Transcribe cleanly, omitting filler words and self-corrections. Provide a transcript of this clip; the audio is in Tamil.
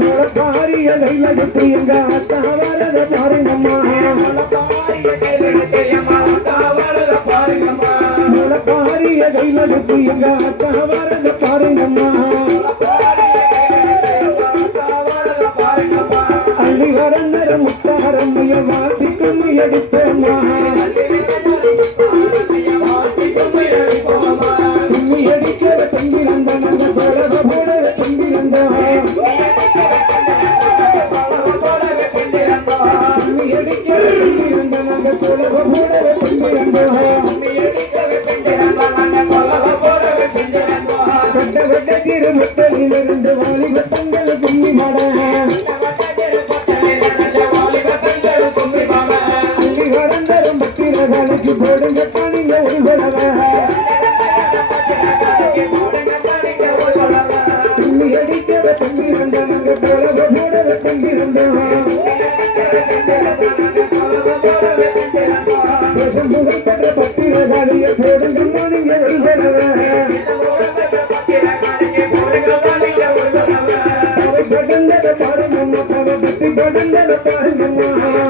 முளப்பாரிய கையில எடுத்து எங்க அத்தா வரத பாருங்கம்மா முளப்பாரிய கையில எடுத்து எங்க அத்தா வரத பாருங்கம்மா அள்ளி வரந்தர முத்தாரம் வாத்தி கும்மி அடிப்போமா கும்மி அடிக்கிற தம்பிரந்த நல்ல பழக போட தம்பிரந்த கும்மி அடிக்கிற தம்பிரந்த நல்ல பழக போட தம்பிரந்த கட்ட வட்ட திரு முட்டலிலிருந்து வாலிப தங்கள் கும்மி மாட அள்ளி வரந்தரும் பத்திரகாலுக்கு போடுங்க தானிங்க ஒரு குலவ கும்மி அடிக்கிற தம்பிரந்த நல்ல பழக போட தம்பிரந்த புகழ் பெற்ற பத்திரகாலிய போடுங்க தானிங்க ஒரு குலவ பாருங்கம்மா